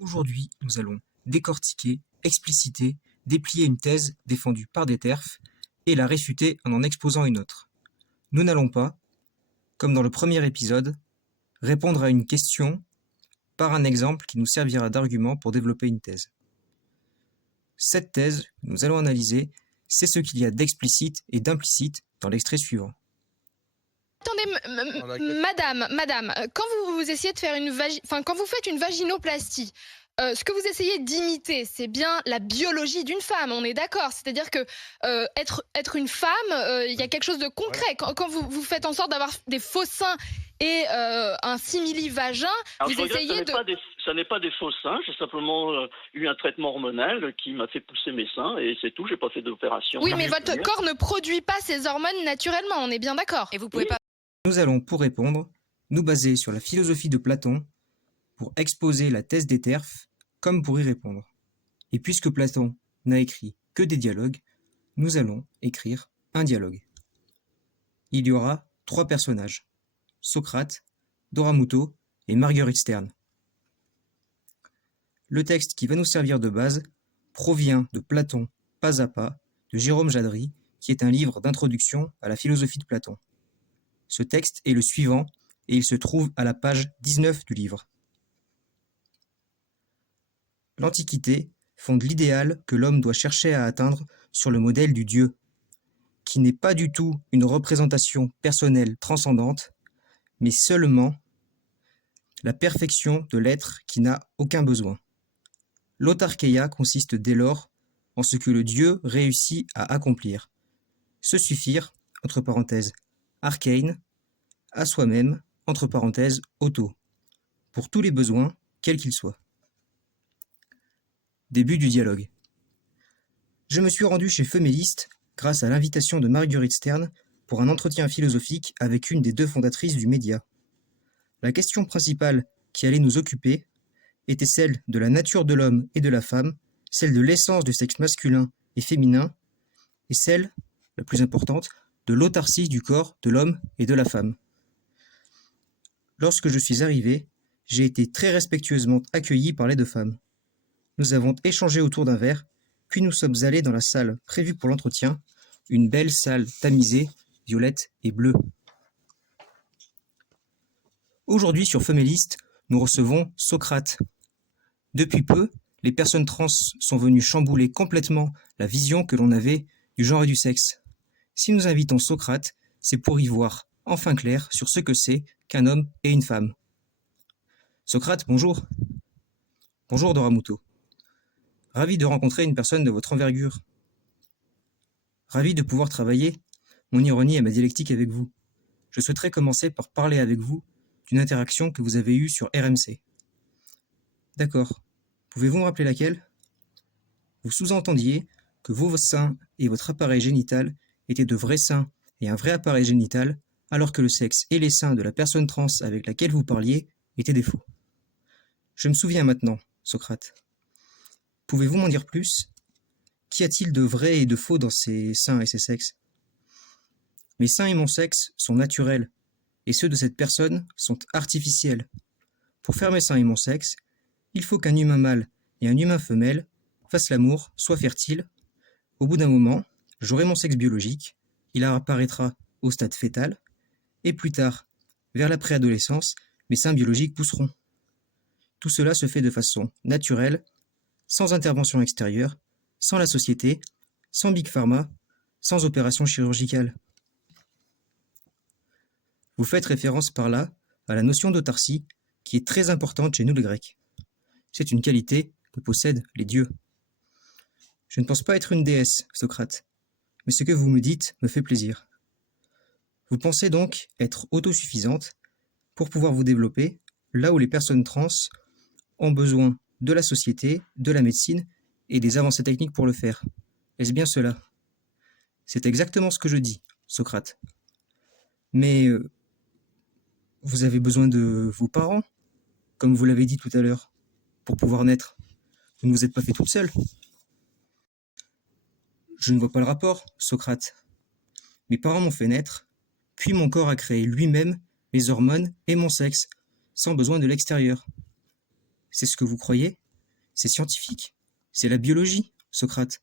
Aujourd'hui, nous allons décortiquer, expliciter, déplier une thèse défendue par des TERF et la réfuter en exposant une autre. Nous n'allons pas, comme dans le premier épisode, répondre à une question par un exemple qui nous servira d'argument pour développer une thèse. Cette thèse que nous allons analyser, c'est ce qu'il y a d'explicite et d'implicite dans l'extrait suivant. Attendez, madame, quand vous essayez de faire quand vous faites une vaginoplastie, ce que vous essayez d'imiter, c'est bien la biologie d'une femme, on est d'accord. C'est-à-dire que être une femme, il y a quelque chose de concret. Quand vous faites en sorte d'avoir des faux seins et un simili-vagin, Alors, vous essayez de... Ça n'est pas des faux seins, j'ai simplement eu un traitement hormonal qui m'a fait pousser mes seins et c'est tout, j'ai pas fait d'opération. Oui, mais votre corps ne produit pas ces hormones naturellement, on est bien d'accord. Et vous pouvez pas... Nous allons, pour répondre, nous baser sur la philosophie de Platon pour exposer la thèse des TERF comme pour y répondre. Et puisque Platon n'a écrit que des dialogues, nous allons écrire un dialogue. Il y aura 3 personnages, Socrate, Doramuto et Marguerite Stern. Le texte qui va nous servir de base provient de Platon pas à pas de Jérôme Jadry, qui est un livre d'introduction à la philosophie de Platon. Ce texte est le suivant et il se trouve à la page 19 du livre. L'Antiquité fonde l'idéal que l'homme doit chercher à atteindre sur le modèle du Dieu, qui n'est pas du tout une représentation personnelle transcendante, mais seulement la perfection de l'être qui n'a aucun besoin. L'autarkeia consiste dès lors en ce que le Dieu réussit à accomplir, se suffire, entre parenthèses, archein, à soi-même, entre parenthèses, auto, pour tous les besoins, quels qu'ils soient. Début du dialogue. Je me suis rendu chez Feuméliste grâce à l'invitation de Marguerite Stern pour un entretien philosophique avec une des 2 fondatrices du média. La question principale qui allait nous occuper était celle de la nature de l'homme et de la femme, celle de l'essence du sexe masculin et féminin, et celle, la plus importante, de l'autarcie du corps de l'homme et de la femme. Lorsque je suis arrivé, j'ai été très respectueusement accueilli par les 2 femmes. Nous avons échangé autour d'un verre, puis nous sommes allés dans la salle prévue pour l'entretien, une belle salle tamisée, violette et bleue. Aujourd'hui sur Feuméliste, nous recevons Socrate. Depuis peu, les personnes trans sont venues chambouler complètement la vision que l'on avait du genre et du sexe. Si nous invitons Socrate, c'est pour y voir enfin clair sur ce que c'est qu'un homme et une femme. Socrate, bonjour. Bonjour Doramuto. Ravi de rencontrer une personne de votre envergure. Ravi de pouvoir travailler mon ironie et ma dialectique avec vous. Je souhaiterais commencer par parler avec vous d'une interaction que vous avez eue sur RMC. D'accord. Pouvez-vous me rappeler laquelle? Vous sous-entendiez que vos seins et votre appareil génital étaient de vrais seins et un vrai appareil génital, alors que le sexe et les seins de la personne trans avec laquelle vous parliez étaient des faux. Je me souviens maintenant, Socrate. Pouvez-vous m'en dire plus? Qu'y a-t-il de vrai et de faux dans ces seins et ces sexes? Mes seins et mon sexe sont naturels, et ceux de cette personne sont artificiels. Pour faire mes seins et mon sexe, il faut qu'un humain mâle et un humain femelle fassent l'amour, soient fertiles. Au bout d'un moment, j'aurai mon sexe biologique, il apparaîtra au stade fœtal, et plus tard, vers la préadolescence, mes seins biologiques pousseront. Tout cela se fait de façon naturelle, sans intervention extérieure, sans la société, sans Big Pharma, sans opération chirurgicale. Vous faites référence par là à la notion d'autarcie qui est très importante chez nous les Grecs. C'est une qualité que possèdent les dieux. Je ne pense pas être une déesse, Socrate, mais ce que vous me dites me fait plaisir. Vous pensez donc être autosuffisante pour pouvoir vous développer là où les personnes trans ont besoin de la société, de la médecine et des avancées techniques pour le faire. Est-ce bien cela? C'est exactement ce que je dis, Socrate. Mais vous avez besoin de vos parents, comme vous l'avez dit tout à l'heure, pour pouvoir naître. Vous ne vous êtes pas fait toute seule. Je ne vois pas le rapport, Socrate. Mes parents m'ont fait naître, puis mon corps a créé lui-même mes hormones et mon sexe, sans besoin de l'extérieur. C'est ce que vous croyez? C'est scientifique. C'est la biologie, Socrate.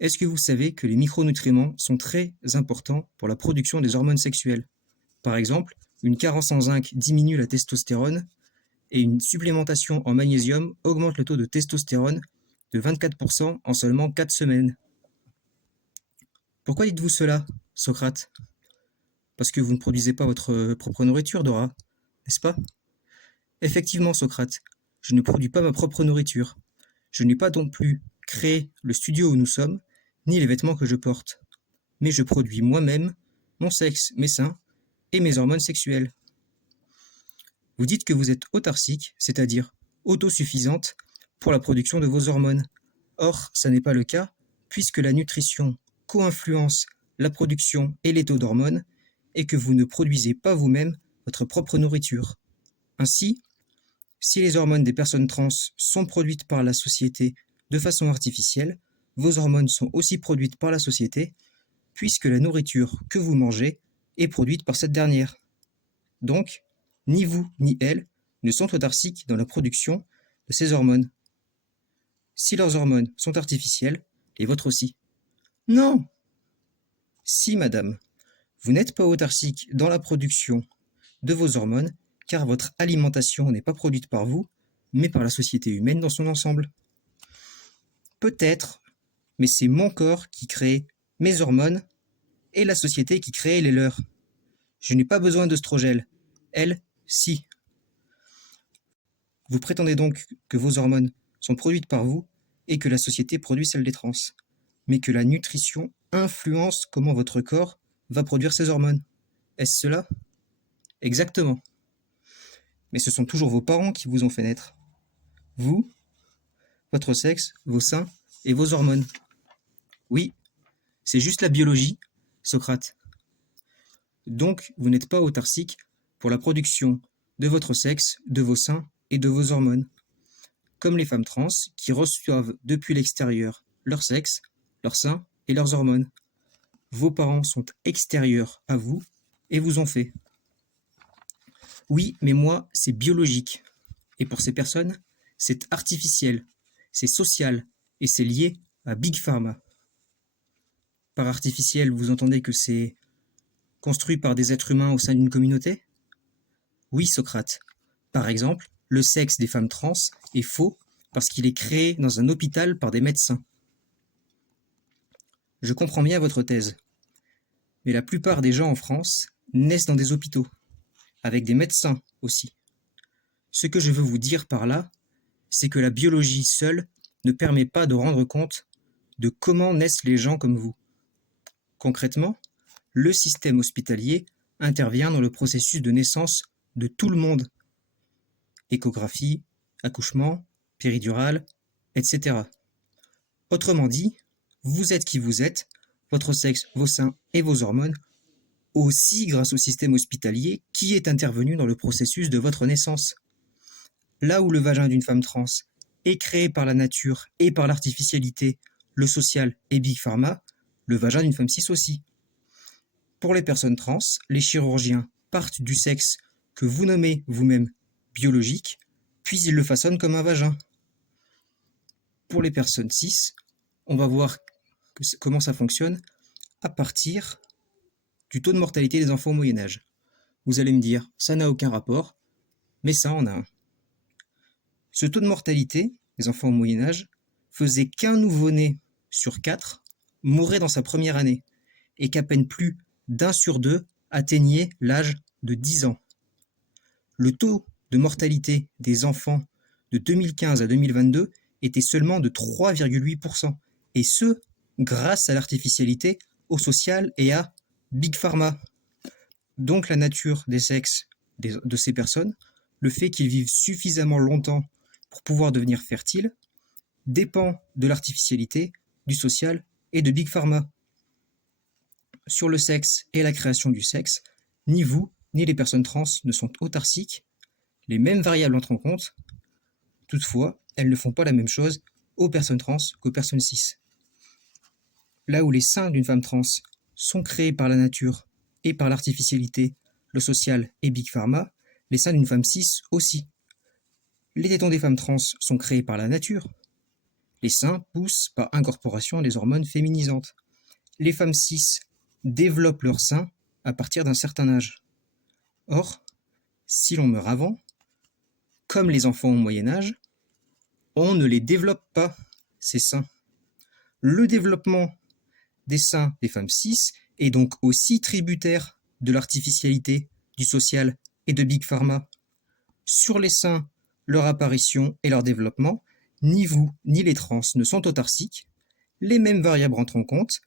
Est-ce que vous savez que les micronutriments sont très importants pour la production des hormones sexuelles? Par exemple, une carence en zinc diminue la testostérone et une supplémentation en magnésium augmente le taux de testostérone de 24% en seulement 4 semaines. Pourquoi dites-vous cela, Socrate? Parce que vous ne produisez pas votre propre nourriture, Dora, n'est-ce pas? Effectivement, Socrate, je ne produis pas ma propre nourriture. Je n'ai pas non plus créé le studio où nous sommes, ni les vêtements que je porte. Mais je produis moi-même mon sexe, mes seins et mes hormones sexuelles. Vous dites que vous êtes autarcique, c'est-à-dire autosuffisante pour la production de vos hormones. Or, ça n'est pas le cas, puisque la nutrition co-influence la production et les taux d'hormones, et que vous ne produisez pas vous-même votre propre nourriture. Ainsi, si les hormones des personnes trans sont produites par la société de façon artificielle, vos hormones sont aussi produites par la société, puisque la nourriture que vous mangez est produite par cette dernière. Donc, ni vous ni elles ne sont autarciques dans la production de ces hormones. Si leurs hormones sont artificielles, les vôtres aussi. Non! Si, madame, vous n'êtes pas autarcique dans la production de vos hormones, car votre alimentation n'est pas produite par vous, mais par la société humaine dans son ensemble. Peut-être, mais c'est mon corps qui crée mes hormones et la société qui crée les leurs. Je n'ai pas besoin d'œstrogènes. Elle, si. Vous prétendez donc que vos hormones sont produites par vous et que la société produit celles des trans, mais que la nutrition influence comment votre corps va produire ses hormones. Est-ce cela? Exactement. Mais ce sont toujours vos parents qui vous ont fait naître. Vous, votre sexe, vos seins et vos hormones. Oui, c'est juste la biologie, Socrate. Donc, vous n'êtes pas autarcique pour la production de votre sexe, de vos seins et de vos hormones, comme les femmes trans qui reçoivent depuis l'extérieur leur sexe, leurs seins et leurs hormones. Vos parents sont extérieurs à vous et vous ont fait. Oui, mais moi, c'est biologique. Et pour ces personnes, c'est artificiel, c'est social et c'est lié à Big Pharma. Par artificiel, vous entendez que c'est construit par des êtres humains au sein d'une communauté? Oui, Socrate. Par exemple, le sexe des femmes trans est faux parce qu'il est créé dans un hôpital par des médecins. Je comprends bien votre thèse. Mais la plupart des gens en France naissent dans des hôpitaux, avec des médecins aussi. Ce que je veux vous dire par là, c'est que la biologie seule ne permet pas de rendre compte de comment naissent les gens comme vous. Concrètement, le système hospitalier intervient dans le processus de naissance de tout le monde. Échographie, accouchement, péridurale, etc. Autrement dit, vous êtes qui vous êtes, votre sexe, vos seins et vos hormones, aussi grâce au système hospitalier qui est intervenu dans le processus de votre naissance. Là où le vagin d'une femme trans est créé par la nature et par l'artificialité, le social et Big Pharma, le vagin d'une femme cis aussi. Pour les personnes trans, les chirurgiens partent du sexe que vous nommez vous-même biologique, puis ils le façonnent comme un vagin. Pour les personnes cis, on va voir comment ça fonctionne à partir du taux de mortalité des enfants au Moyen-Âge. Vous allez me dire, ça n'a aucun rapport, mais ça en a un. Ce taux de mortalité des enfants au Moyen-Âge faisait qu'un nouveau-né sur 4 mourait dans sa première année, et qu'à peine plus d'1 sur 2 atteignait l'âge de 10 ans. Le taux de mortalité des enfants de 2015 à 2022 était seulement de 3,8%, et ce, grâce à l'artificialité, au social et à Big Pharma. Donc la nature des sexes de ces personnes, le fait qu'ils vivent suffisamment longtemps pour pouvoir devenir fertiles, dépend de l'artificialité, du social et de Big Pharma. Sur le sexe et la création du sexe, ni vous, ni les personnes trans ne sont autarciques, les mêmes variables entrent en compte, toutefois, elles ne font pas la même chose aux personnes trans qu'aux personnes cis. Là où les seins d'une femme trans sont créés par la nature et par l'artificialité, le social et Big Pharma, les seins d'une femme cis aussi. Les tétons des femmes trans sont créés par la nature. Les seins poussent par incorporation des hormones féminisantes. Les femmes cis développent leurs seins à partir d'un certain âge. Or, si l'on meurt avant, comme les enfants au Moyen Âge, on ne les développe pas, ces seins. Le développement des seins des femmes cis est donc aussi tributaire de l'artificialité, du social et de Big Pharma. Sur les seins, leur apparition et leur développement, ni vous ni les trans ne sont autarciques, les mêmes variables rentrent en compte,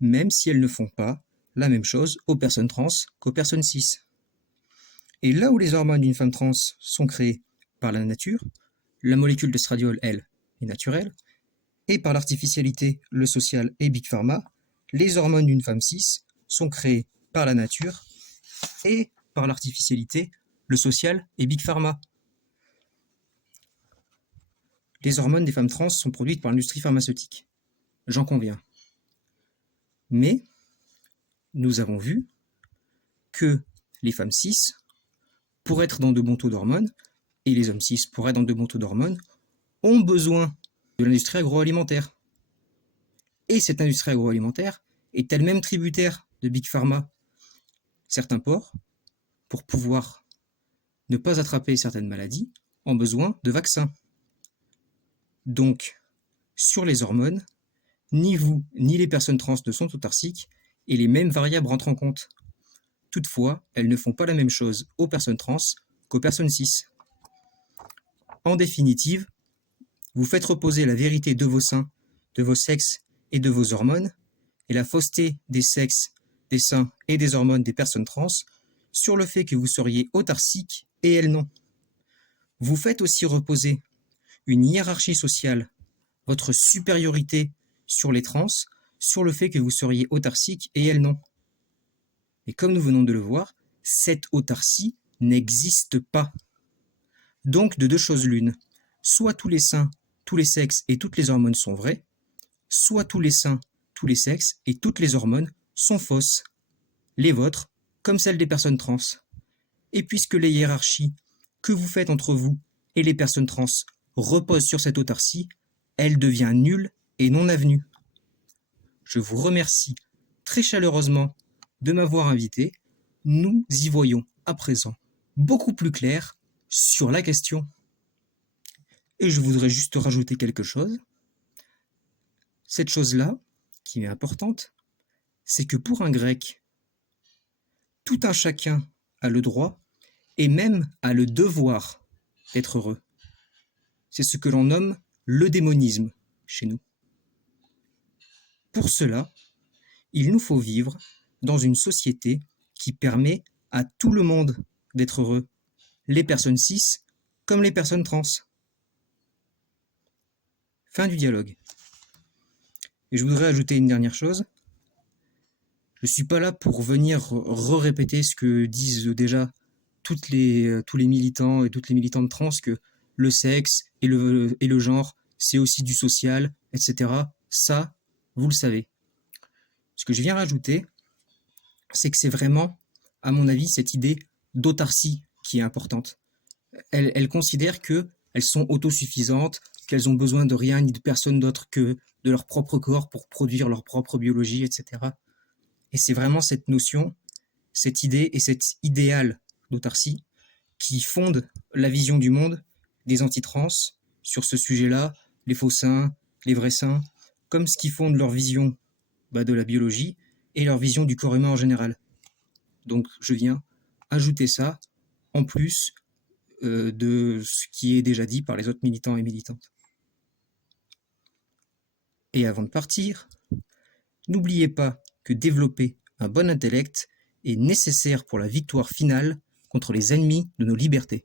même si elles ne font pas la même chose aux personnes trans qu'aux personnes cis. Et là où les hormones d'une femme trans sont créées par la nature, la molécule d'estradiol, elle, est naturelle, et par l'artificialité, le social et Big Pharma, les hormones d'une femme cis sont créées par la nature et par l'artificialité, le social et Big Pharma. Les hormones des femmes trans sont produites par l'industrie pharmaceutique. J'en conviens. Mais nous avons vu que les femmes cis, pour être dans de bons taux d'hormones, et les hommes cis, pour être dans de bons taux d'hormones, ont besoin de l'industrie agroalimentaire. Et cette industrie agroalimentaire est elle-même tributaire de Big Pharma. Certains porcs, pour pouvoir ne pas attraper certaines maladies, ont besoin de vaccins. Donc, sur les hormones, ni vous ni les personnes trans ne sont autarciques et les mêmes variables rentrent en compte. Toutefois, elles ne font pas la même chose aux personnes trans qu'aux personnes cis. En définitive, vous faites reposer la vérité de vos seins, de vos sexes et de vos hormones, et la fausseté des sexes, des seins et des hormones des personnes trans sur le fait que vous seriez autarciques et elles non. Vous faites aussi reposer une hiérarchie sociale, votre supériorité sur les trans, sur le fait que vous seriez autarciques et elles non. Et comme nous venons de le voir, cette autarcie n'existe pas. Donc de deux choses l'une, soit tous les seins, tous les sexes et toutes les hormones sont vrais, soit tous les seins, tous les sexes et toutes les hormones sont fausses, les vôtres comme celles des personnes trans. Et puisque les hiérarchies que vous faites entre vous et les personnes trans reposent sur cette autarcie, elle devient nulle et non avenue. Je vous remercie très chaleureusement de m'avoir invité. Nous y voyons à présent beaucoup plus clair sur la question. Et je voudrais juste rajouter quelque chose. Cette chose-là, qui est importante, c'est que pour un grec, tout un chacun a le droit et même a le devoir d'être heureux. C'est ce que l'on nomme l'eudémonisme chez nous. Pour cela, il nous faut vivre dans une société qui permet à tout le monde d'être heureux, les personnes cis comme les personnes trans. Fin du dialogue. Et je voudrais ajouter une dernière chose. Je ne suis pas là pour venir répéter ce que disent déjà tous les militants et toutes les militantes trans, que le sexe et le genre, c'est aussi du social, etc. Ça, vous le savez. Ce que je viens rajouter, c'est que c'est vraiment, à mon avis, cette idée d'autarcie qui est importante. Elles considèrent qu'elles sont autosuffisantes, qu'elles ont besoin de rien ni de personne d'autre que de leur propre corps pour produire leur propre biologie, etc. Et c'est vraiment cette notion, cette idée et cet idéal d'autarcie qui fonde la vision du monde des antitrans sur ce sujet-là, les faux seins, les vrais seins, comme ce qui fonde leur vision de la biologie et leur vision du corps humain en général. Donc je viens ajouter ça en plus de ce qui est déjà dit par les autres militants et militantes. Et avant de partir, n'oubliez pas que développer un bon intellect est nécessaire pour la victoire finale contre les ennemis de nos libertés.